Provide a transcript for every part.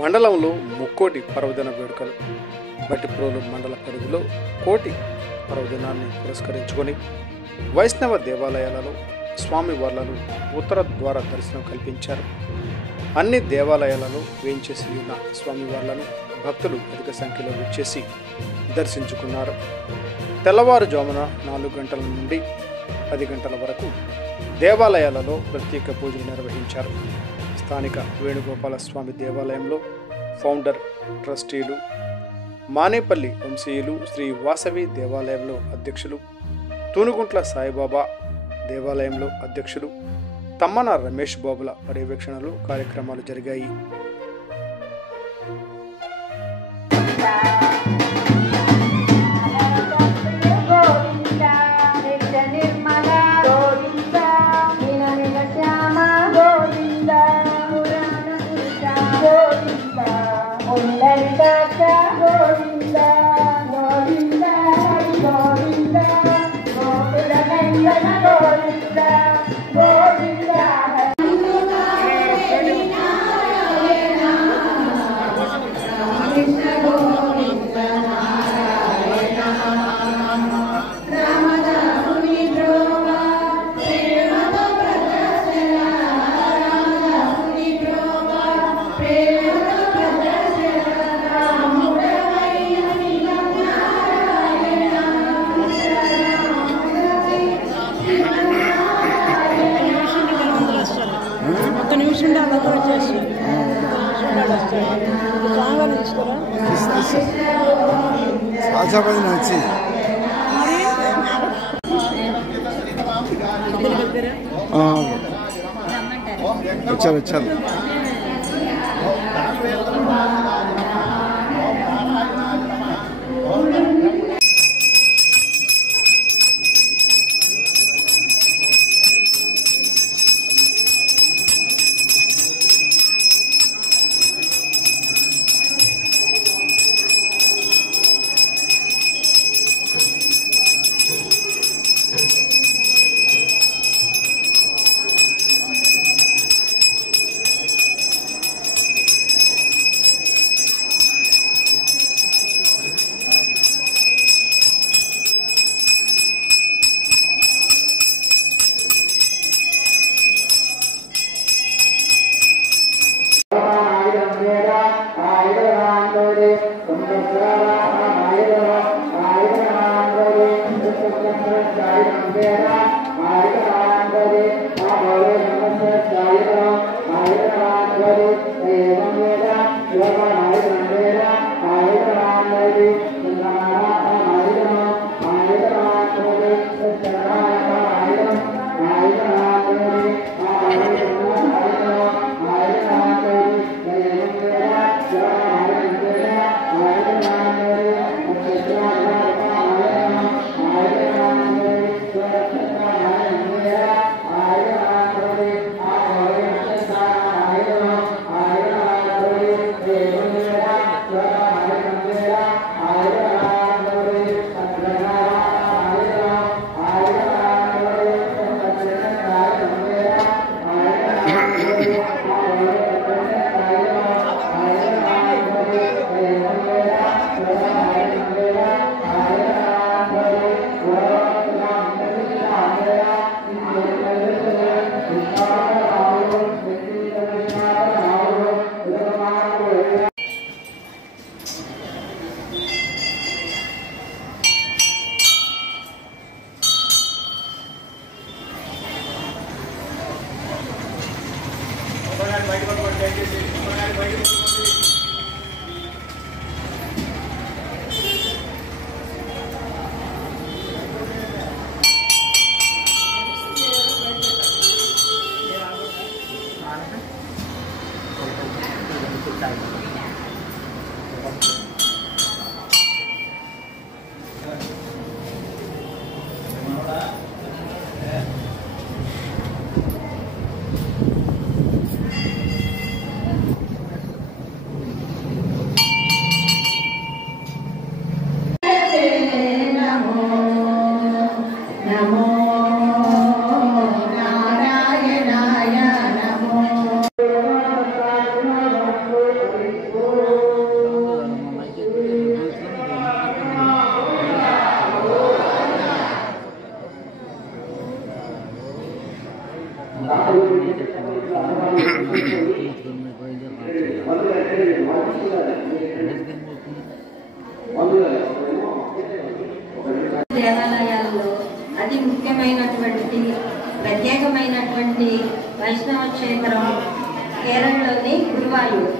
మండలంలో ముక్కోటి పర్వదిన వేడుకలు. బట్టిప్రోలు మండల పరిధిలో కోటి పర్వదినాన్ని పురస్కరించుకొని వైష్ణవ దేవాలయాలలో స్వామివార్లను ఉత్తర ద్వార దర్శనం కల్పించారు. అన్ని దేవాలయాలలో వేంచేసి ఉన్న స్వామివార్లను భక్తులు అధిక సంఖ్యలో విచ్చేసి దర్శించుకున్నారు. తెల్లవారుజామున 4 గంటల నుండి 10 గంటల వరకు దేవాలయాలలో ప్రత్యేక పూజలు నిర్వహించారు. స్థానిక వేణుగోపాల స్వామి దేవాలయంలో ఫౌండర్, ట్రస్టీలు, మానేపల్లి వంశీయులు, శ్రీ వాసవి దేవాలయంలో అధ్యక్షులు, తూనుగుంట్ల సాయిబాబా దేవాలయంలో అధ్యక్షులు తమ్మన రమేష్ బాబుల పర్యవేక్షణలో కార్యక్రమాలు జరిగాయి. ఆశాపది నుంచి వచ్చారు. దేవాలయాల్లో అతి ముఖ్యమైనటువంటి ప్రత్యేకమైనటువంటి వైష్ణవ క్షేత్రం కేరళలోని గురువాయూర్.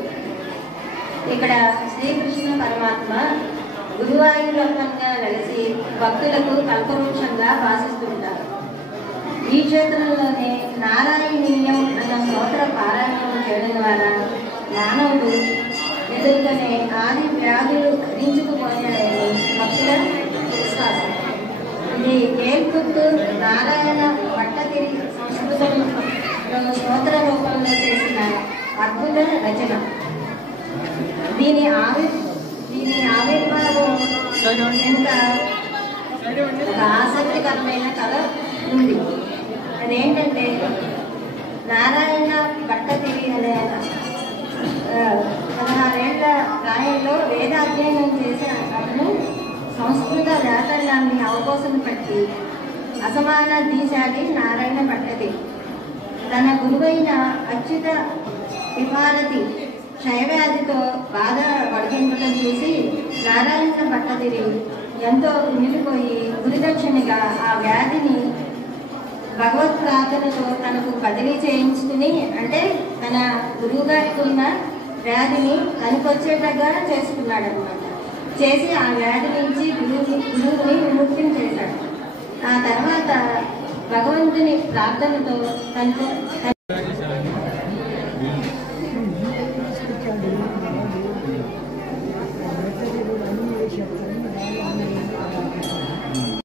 ఇక్కడ శ్రీకృష్ణ పరమాత్మ గురువాయూరప్పంగా వెలిసి భక్తులకు కల్పవృక్షంగా భాసిస్తుంటారు. ఈ క్షేత్రంలోనే నారాయణీయం అన్న స్తోత్ర పారాయణం చేయడం ద్వారా మానవుడు ఎదుర్కొనే ఆది వ్యాధులు ధరించుకుపోయాయని భక్తుల విశ్వాసం. ఇది కేల్పుత్తూర్ నారాయణ భట్టతిరి సంస్కృతంలో స్తోత్ర రూపంలో చేసిన అద్భుత రచన. దీని ఆవిర్భావం వెనుక ఒక ఆసక్తికరమైన కథ ఉంది. అదేంటంటే, నారాయణ భట్టతిరి అనే 16 ఏళ్ల ప్రాయంలో వేదాధ్యయనం చేసిన అతను సంస్కృత వ్యాకరణాన్ని అవపోసన పట్టి అసమాన దీశాలి నారాయణ భట్టతిరి. తన గురువైన అచ్యుత విభారతి క్షయవ్యాధితో బాధ పడుతుండటం చూసి నారాయణ భట్టతిరి ఎంతో కుమిలిపోయి గురుదక్షిణగా ఆ వ్యాధిని భగవత్ ప్రార్థనతో తనకు బదిలీ చేయించుకుని, అంటే తన గురువు గారికి ఉన్న వ్యాధిని కనుకొచ్చేటగా చేసుకున్నాడు అనమాట. చేసి ఆ వ్యాధి నుంచి గురువుని విముక్తి చేశాడు. ఆ తర్వాత భగవంతుని ప్రార్థనతో తనకు